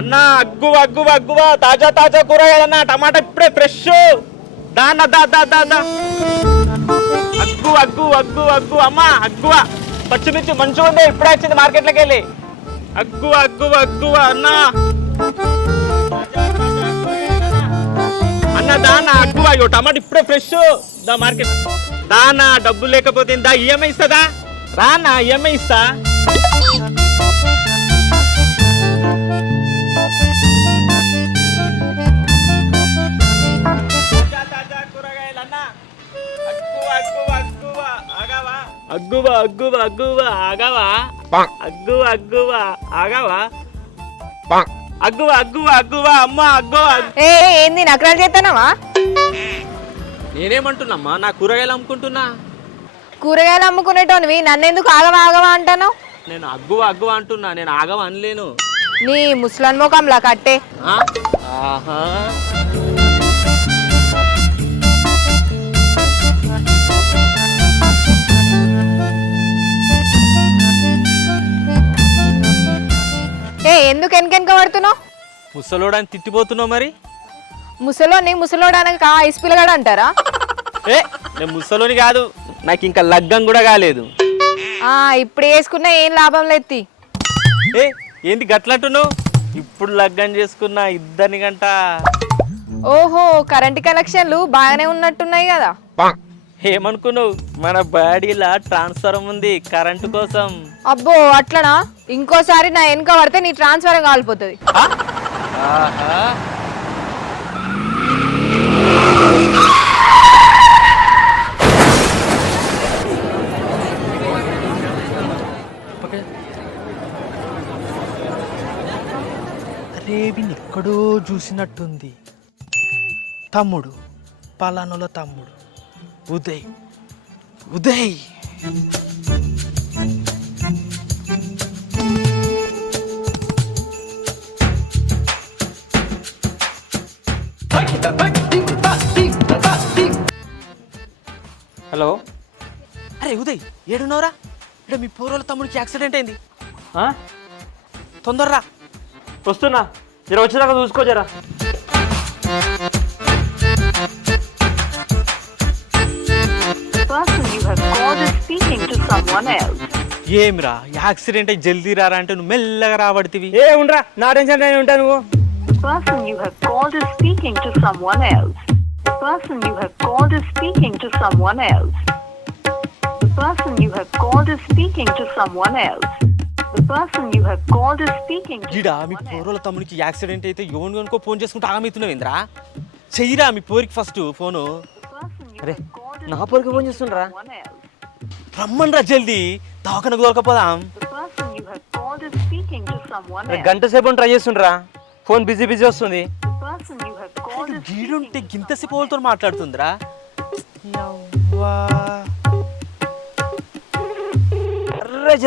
అన్న అగ్గువ అగ్గువ అగ్గువ తాజా తాజా కూరగాయలన్న టమాటా ఇప్పుడే ఫ్రెష్ దాన్న దా దా దా దా అగ్గు అగ్గు అగ్గు అగ్గు అమ్మ అగ్గువ పచ్చిమిర్చి మంచిగా ఉంది ఇప్పుడే వచ్చింది మార్కెట్లోకి వెళ్ళి అగ్గువ అగ్గువ అగ్గువ అన్న అన్న దాన్న అగ్గువ అయ్యో టమాటా ఇప్పుడే ఫ్రెష్ దా మార్కెట్ దాన్న డబ్బులు లేకపోతే దా ఈఎంఐ ఇస్తుందా రానా ఈఎంఐ ఇస్తా అగ్గువ అగ్గువ అగ్గువ ఆగవా అగ్గువ అగ్గువ ఆగవా అగ్గువ అగ్గువ అగ్గువ అమ్మ అగ్గువ ఏంది నకరాలు చేస్తానవా? నేనేమంటున్నామ్మా నా కూరగాయలు అమ్ముకుంటున్నా. కూరగాయలు అమ్ముకునేటోనివి నన్నెందుకు ఆగవా ఆగవా అంటాను? నేను అగ్గువ అగ్గువ అంటున్నా, నేను ఆగవ అనలేను. నీ ముసలన్ ముఖంలా కట్టే. ఆహా ఎందుకు వెనకెనక పడుతున్నావు? ముసలోడని తిట్టిపోతున్నావు. మరి ముసలోని ముసలోడానికి ఐస్ పిల్లగాడు అంటారా? నేను ముసలోని కాదు, నాకు ఇంకా లగ్గం కూడా కాలేదు. ఇప్పుడు వేసుకున్నా ఏం లాభం లేదు. ఏంది గట్లంటున్నావు? ఇప్పుడు లగ్గం చేసుకున్నా ఇద్దరిని గంట. ఓహో కరెంట్ కనెక్షన్లు బాగానే ఉన్నట్టున్నాయి కదా. ఏమనుకున్నావు? మన బాడీలా ట్రాన్స్ఫర్ ఉంది కరెంటు కోసం. అబ్బో అట్లనా? ఇంకోసారి నా వెనక పడితే నీ ట్రాన్స్ఫర్ కాలిపోతుంది. అరే ఎక్కడో చూసినట్టుంది. తమ్ముడు, పలానుల తమ్ముడు ఉదయ్. ఉదయ్ హలో. అరే ఉదయ్ ఏడున్నావురా? ఇక్కడ మీ పూర్వల తమ్ముడికి యాక్సిడెంట్ అయింది. తొందరరా. వస్తున్నా, జర వచ్చేదాకా చూసుకో జరా. ఏమిరా యాక్సిడెంట్ అయి జల్దీ రారా అంటే నువ్వు మెల్లగా రాబడితివి. ఉండరా, నా టెన్షన్ నేను ఉంటా. నువ్వు గిడా మీ పోరుల తమ్మునికి యాక్సిడెంట్ అయితే యోన్ కనుకో ఫోన్ చేసుకుంటే ఆగమవుతున్నావు ఏంద్రా? చెయ్యిరా మీ పోరికి ఫస్ట్ ఫోను. అరే నా పోరికి ఫోన్ చేస్తుండ్రా. రమ్మన్రా జల్దీ, దవాఖానకు దొరకపోదాం. గంట సేపు ట్రై చేస్తుండ్రా, ఫోన్ బిజీ బిజీ వస్తుంది. గీడుంటే గింతసేపు వాళ్ళతో మాట్లాడుతుందిరా.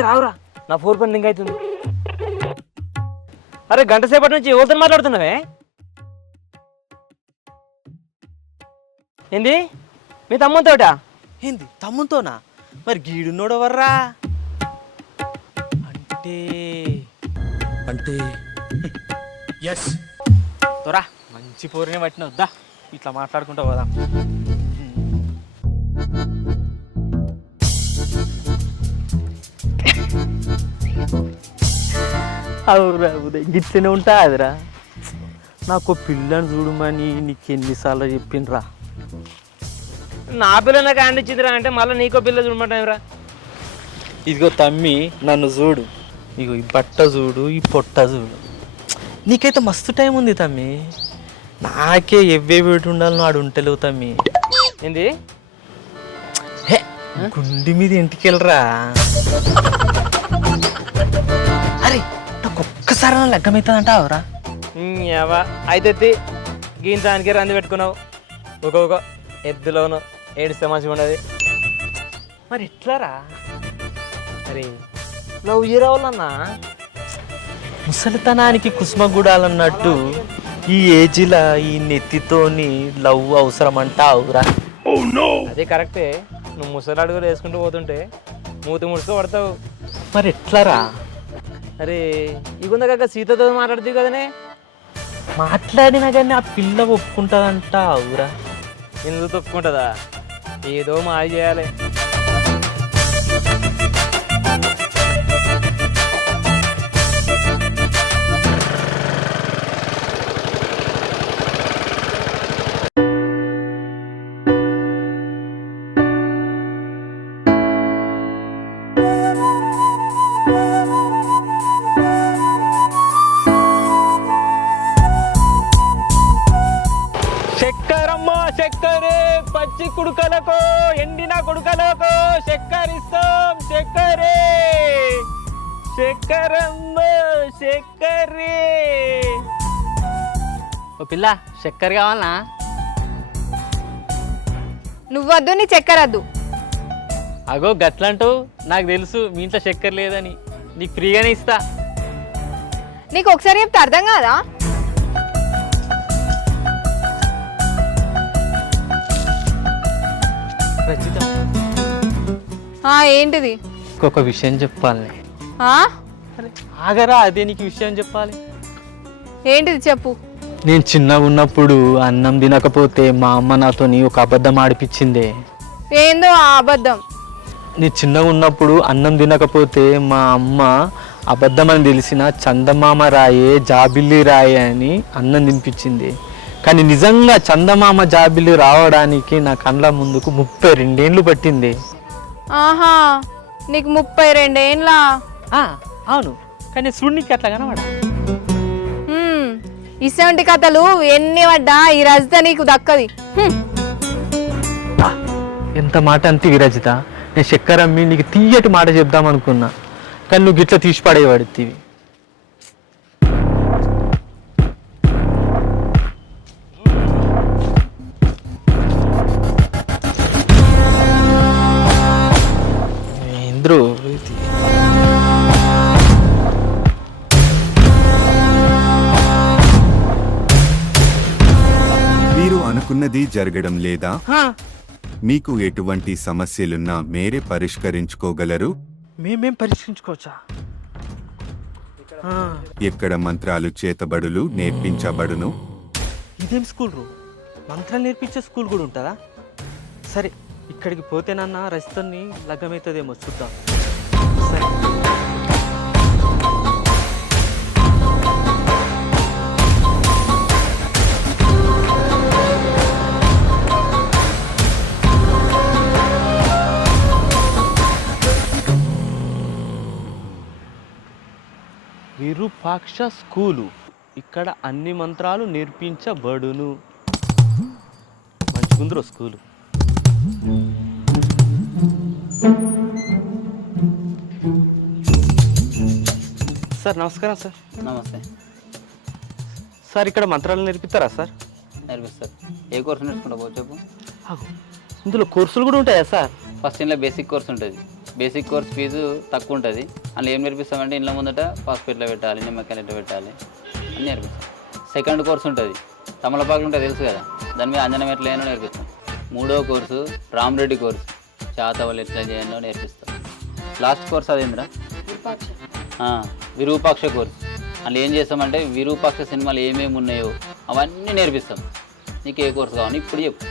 రావురా, నా ఫోన్ పని లింక్ అవుతుంది. అరే గంట సేపటి నుంచి ఎవరితో మాట్లాడుతున్నావే? ఏంది మీ తమ్ముతోట? ఏంది తమ్ముతోనా? మరి గీడున్నోడు ఎవర్రా? అంటే అంటే ఎస్ తోరా మంచి పోరినే పట్టిన వద్దా, ఇట్లా మాట్లాడుకుంటా పోదాం. అవురా ఉదయ్ గిట్లనే ఉంటా అదిరా. నాకు పిల్లని చూడమని నీకు ఎన్నిసార్లు చెప్పిండ్రా. నా పిల్ల నాకు అందించిందిరా అంటే మళ్ళీ నీకో పిల్ల చూడమంటావురా. ఇదిగో తమ్మి నన్ను చూడు, ఇగో ఈ బట్ట చూడు, ఈ పొట్ట చూడు. నీకైతే మస్తు టైం ఉంది తమ్మి. నాకే ఎవ్వేటి ఉండాలని ఆడు ఉంటలేవు తమ్మి. ఏంది? హే గుండి మీద ఇంటికి వెళ్ళరా. అరే నాకు ఒక్కసారి లగ్గమవుతుందంటావురా? అయితే గీంతానికి రంది పెట్టుకున్నావు. ఒక ఎద్దులోను ఏడిస్తే మంచిగా ఉండదు. మరి ఎట్లారా? అరే నువ్వు హీరోలన్నా ముసలితనానికి కుసుమగుడాలన్నట్టు ఈ ఏజిలా ఈ నెత్తితోని లవ్ అవసరం అంటావురా? అదే కరెక్టే. నువ్వు ముసలి అడుగులు వేసుకుంటూ పోతుంటే మూతి ముడుస్తూ పడతావు. మరి ఎట్లారా? అరే ఇగుంద కాక సీతతో మాట్లాడుతుంది కదనే. మాట్లాడినా కానీ ఆ పిల్ల ఒప్పుకుంటుందంట అవురా. ఎందుకు తప్పుకుంటుందా? ఏదో మాయ చేయాలి. చక్కెరమ్మ చక్కెరే, పచ్చి కుడుకలకు ఎండిన కుడుకలకు చక్కెర ఇస్తాం. చక్కెరే చక్కెరమ్మ చక్కెరే. ఓ పిల్ల చక్కెర కావాలనా? నువ్వద్దు నీ చక్కెరద్దు. అగో గట్లంటావు, నాకు తెలుసు మీ ఇంట్లో చక్కెర లేదని. నీకు ఫ్రీగానే ఇస్తా. నీకు ఒకసారి చెప్తే అర్థం కాదా? రచిత, ఏంటిది? ఇంకొక విషయం చెప్పాలి. ఆ? ఆగరా, అదే నీకు విషయం చెప్పాలి. ఏంటిది చెప్పు. నేను చిన్నగా ఉన్నప్పుడు అన్నం తినకపోతే మా అమ్మ నాతోని ఒక అబద్ధం ఆడిపించిందే. ఏందో ఆ అబద్ధం? నేను చిన్నగా ఉన్నప్పుడు అన్నం తినకపోతే మా అమ్మ అబద్ధం అని తెలిసిన చందమామ రాయే జాబిల్లి రాయే అని అన్నం తినిపించింది. కానీ నిజంగా చందమామ జాబిల్లి రావడానికి నా కళ్ళ ముందుకు 32 ఏళ్ళు పట్టింది. ఆహా, నీకు 32 ఏండ్లా? అవును, కానీ చూడనికి అట్లా కనబడా. ఇసంటి కథలు ఎన్ని పడ్డా ఈ రజిత నీకు దక్కది. ఎంత మాట అంతే విరజిత. నేను చక్కెర అమ్మి నీకు తీయటి మాట చెప్దాం అనుకున్నా, కానీ నువ్వు గిట్లా తీసి పడేవాడివి. మీరు అనుకున్నది జరగడం లేదా? మీకు ఎటువంటి సమస్యలున్నా మీరే పరిష్కరించుకోగలరు. మేమేం పరీక్షించుకోవచ్చా? ఎక్కడ మంత్రాలు చేతబడులు నేర్పించబడును. ఇదేం స్కూల్ రూ? మంత్రాలు నేర్పించే స్కూల్ కూడా ఉంటుందా? సరే, ఇక్కడికి పోతేనన్నా రజితని లగ్గమవుతుందేమో చూద్దాం. సరే. విరూపాక్ష స్కూలు, ఇక్కడ అన్ని మంత్రాలు నేర్పించబడును. మంచిగుందిరో స్కూలు. సార్ నమస్కారం సార్. నమస్తే సార్, ఇక్కడ మంత్రాలు నేర్పిస్తారా సార్? నేర్పిస్తారు. ఏ కోర్సు నేర్చుకుంటావు చెప్పు. ఇందులో కోర్సులు కూడా ఉంటాయా సార్? ఫస్ట్ ఇంట్లో బేసిక్ కోర్స్ ఉంటుంది. బేసిక్ కోర్స్ ఫీజు తక్కువ ఉంటుంది. అందులో ఏం నేర్పిస్తామంటే ఇంట్లో ముందట పాస్పెట్లో పెట్టాలి, నిమ్మకాయలు ఎట్లా పెట్టాలి అని నేర్పిస్తాం. సెకండ్ కోర్స్ ఉంటుంది, తమలపాకులు ఉంటుంది తెలుసు కదా, దాని మీద అంజనం ఎట్లా చేయాలో నేర్పిస్తాం. మూడో కోర్సు రామరెడ్డి కోర్సు, చాతవలు ఎట్లా చేయాలో నేర్పిస్తాం. లాస్ట్ కోర్స్ అదేంద్రా విరూపాక్ష కోర్సు. అందులో ఏం చేస్తామంటే విరూపాక్ష సినిమాలు ఏమేమి ఉన్నాయో అవన్నీ నేర్పిస్తాం. నీకు ఏ కోర్సు కావాలి ఇప్పుడు చెప్పు.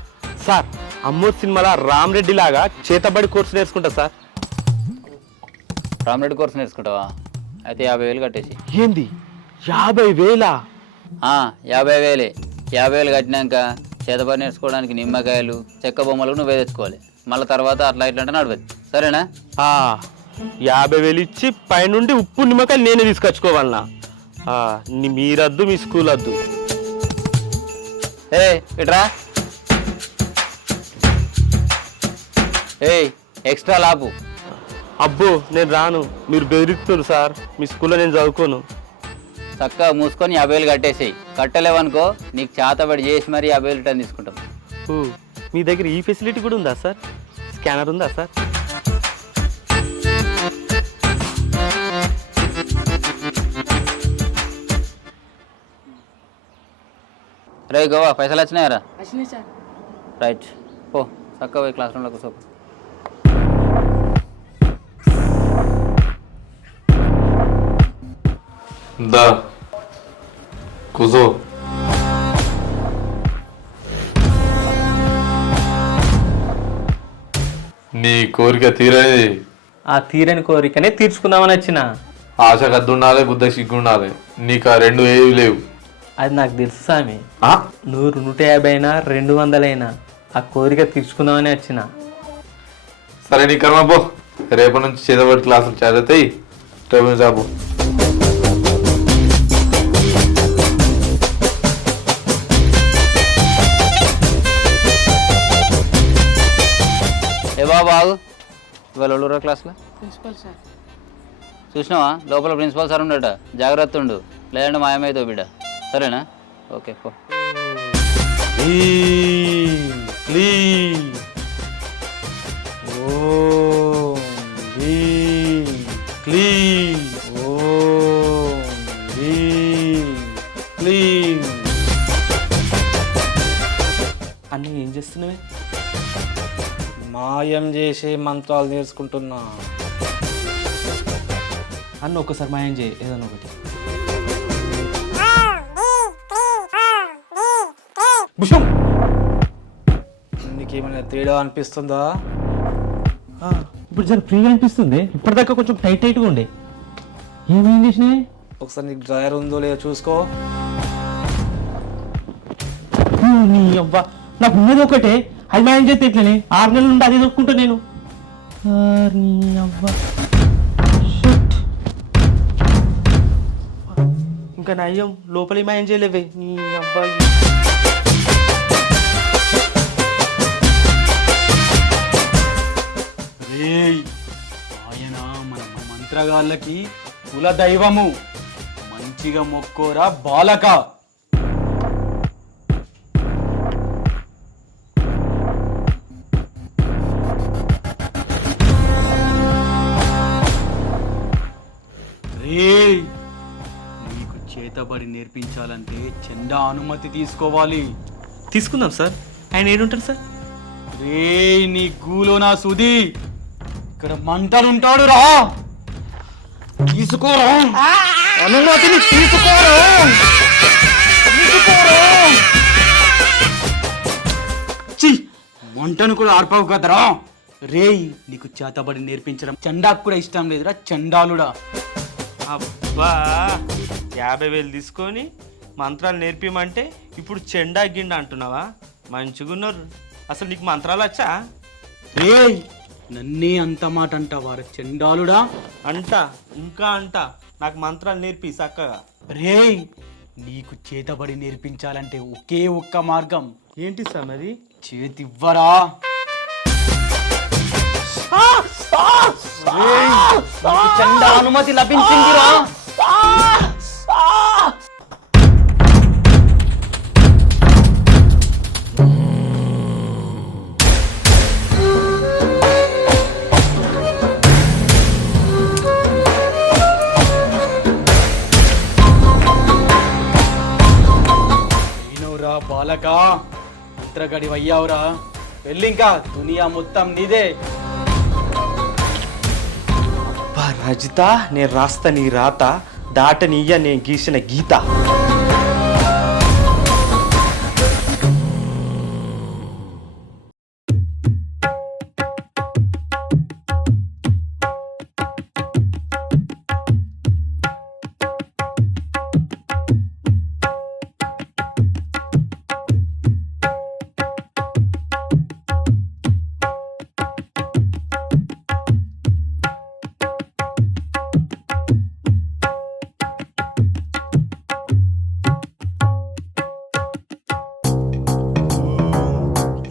సార్, అమ్మూర్ సినిమాలో రామరెడ్డి లాగా చేతబడి కోర్సు నేర్చుకుంటా సార్. రామరెడ్డి కోర్సు నేర్చుకుంటావా? అయితే 50,000 కట్టేసి. ఏంది 50,000? 50,000. 50,000 కట్టినాక చేతబడి నేర్చుకోవడానికి నిమ్మకాయలు, చెక్క బొమ్మలు నువ్వే తెచ్చుకోవాలి. మళ్ళీ తర్వాత అట్లా ఇట్లా అంటే నడవదు. సరేనా? 50,000 ఇచ్చి పైనుండి ఉప్పు నిమ్మకాయలు నేనే తీసుకొచ్చుకోవాలన్నా? మీరద్దు, మీ స్కూల్ వద్దు. ఇట్రా. ఎక్స్ట్రా లాపు. అబ్బో, నేను రాను. మీరు బెదిరిస్తున్నారు సార్. మీ స్కూల్లో నేను చదువుకోను. చక్కగా మూసుకొని 50,000 కట్టేసేయి. కట్టలేవనుకో నీకు చేతబడి చేసి మరీ 50,000 రిటర్న్ తీసుకుంటాం. మీ దగ్గర ఈ ఫెసిలిటీ కూడా ఉందా సార్? స్కానర్ ఉందా సార్? రే గోవా, పైసలు వచ్చినాయరా? రైట్, పో చక్కగా పోయి క్లాస్ రూమ్లో కూర్చో. దా కూసో. నీ కోరిక తీరనేది ఆ తీరని కోరికనే తీర్చుకుందామని వచ్చిన. ఆశ కద్దుండాలి, గుద్ద సిగ్గుండాలి. నీకు ఆ రెండు ఏవి లేవు. అది నాకు తెలుసు స్వామి. 100, 150 అయినా 200 అయినా ఆ కోరిక తీర్చుకుందామని వచ్చిన. సరే నీ కర్మ పో. రేపటి నుంచి చేతబడి క్లాసులు చదువుతాయి. రేపు నుంచి రాబో. ఏ బాబు ఇవాళ ఎవరు క్లాస్లో? చూసినావా లోపల ప్రిన్సిపల్ సార్ ఉండట, జాగ్రత్త ఉండు, లేదంటే మాయమైతావు బిడ్డ. సరేనా? ఓకే పో. అన్నీ ఏం చేస్తున్నావే? మాయం చేసే మంత్రాలు నేర్చుకుంటున్నా. అన్న ఒక్కసారి మాయం చేయి ఏదన్నా ఒకటి. నీకేమైనా తేడా అనిపిస్తుందా? ఇప్పుడు జర ఫ్రీగా అనిపిస్తుంది. ఇప్పటిదాకా కొంచెం టైట్గా ఉండే. ఏమేం చేసినాయి? ఒకసారి నీకు డ్రైవర్ ఉందో లేదో చూసుకో. నీ అవ్వ, నాకు ఉన్నది ఒకటే, అది మాయం చేస్తే ఎట్లనే? 6 నెలల నుండి అదే దొరుకుంటా నేను. నీ అవ్వ, ఇంకా నయ్యం లోపలి మాయం చేయలేవే. నీ అబ్బాయి ఆయన మన మంత్రగాళ్ళకి కుల దైవము. మంచిగా మొక్కోరా బాలక. నీకు చేతబడి నేర్పించాలంటే చందా అనుమతి తీసుకోవాలి. తీసుకుందాం సార్. ఆయన ఏడుంటారు సార్? నీ గూలో నా సుది ఇక్కడ మంటలుంటాడు రా. తీసుకోరా అనుమతిని, తీసుకోరా. మంటను కూడా ఆర్పావు కదరా. రేయ్ నీకు చేతబడి నేర్పించడం చండాకు కూడా ఇష్టం లేదురా చండాలుడా. అబ్బా, 50,000 తీసుకొని మంత్రాలు నేర్పిమంటే ఇప్పుడు చెండా గిండ అంటున్నావా? మంచిగున్నారు. అసలు నీకు మంత్రాలు వచ్చా? రేయ్ నన్నే అంత మాట అంటావారా చండాలుడా. అంట ఇంకా అంట. నాకు మంత్రాలు నేర్పి చక్కగా. రేయ్ నీకు చేతబడి నేర్పించాలంటే ఒకే ఒక్క మార్గం. ఏంటి సార్ మరి? చేతివ్వరా. చందా అనుమతి లభించిందిరా. నేనవురా బాలక, మంత్రగడి అయ్యావురా. వెళ్ళింకా దునియా మొత్తం నీదే. రజిత, నేను రాస్తా నీ రాత, దాటనీయ నేను గీసిన గీత.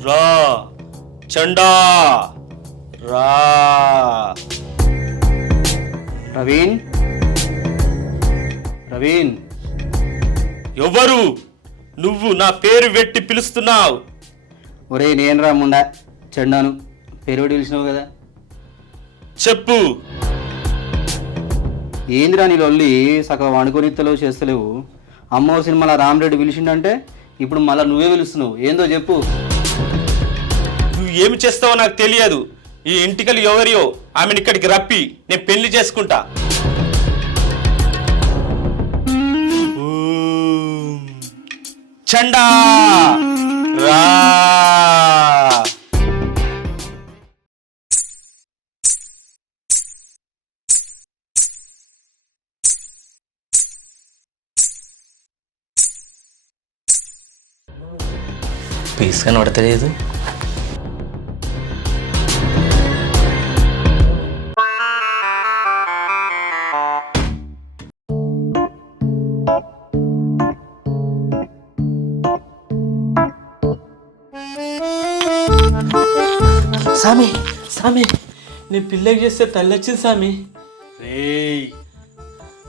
రా చండా రా. ప్రవీణ్, ప్రవీణ్. ఎవరు నువ్వు? నా పేరు పెట్టి పిలుస్తున్నావు? ఒరే నేను రా ముండా చెండాను. పేరు పెట్టి పిలిచినావు కదా. చెప్పు. ఏందిరా నీ లొల్లి? సగం వండుకొనిత్తలేవు, చేస్తలేవు. అమ్మో సినిమాలో రామరెడ్డి పిలిచిండంటే ఇప్పుడు మళ్ళీ నువ్వే పిలుస్తున్నావు. ఏందో చెప్పు. నువ్వు ఏమి చేస్తావో నాకు తెలియదు. ఈ ఇంటికలు ఎవరియో ఆమెను ఇక్కడికి రప్పి నేను పెళ్లి చేసుకుంటా. చండా రా. పీస్ కనబడతలేదు. సామి సామి నేను పిల్లకి చేస్తే తల్లొచ్చింది సామి. రేయ్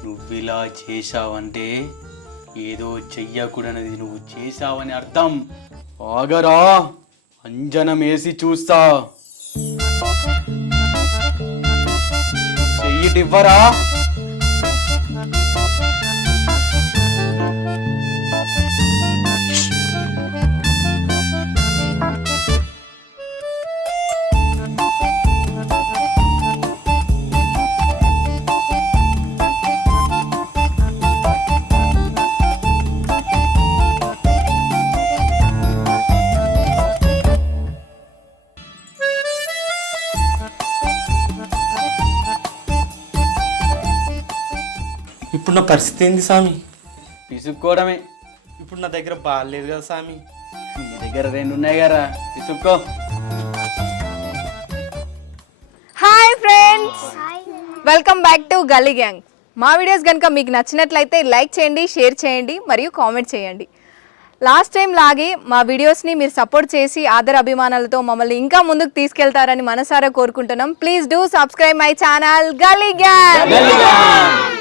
నువ్విలా చేశావంటే ఏదో చెయ్యకూడనది నువ్వు చేశావని అర్థం. ఆగరా, అంజనం వేసి చూస్తా. చెయ్యిటివ్వరా. ఇప్పుడు నా పరిస్థితి ఏంది సామి? పిసుక్కోవడమే. ఇప్పుడు నా దగ్గర బాగాలేదు కదా సామి. నీ దగ్గర 2 ఉన్నాయి కదా, పిసుక్కో. Hi friends, welcome back to Galli gang. మా వీడియోస్ కనుక మీకు నచ్చినట్లయితే లైక్ చేయండి, షేర్ చేయండి మరియు కామెంట్ చేయండి. లాస్ట్ టైం లాగే మా వీడియోస్ని మీరు సపోర్ట్ చేసి ఆదర అభిమానాలతో మమ్మల్ని ఇంకా ముందుకు తీసుకెళ్తారని మనసారా కోరుకుంటున్నాం. Please do subscribe my channel గల్లీ గ్యాంగ్.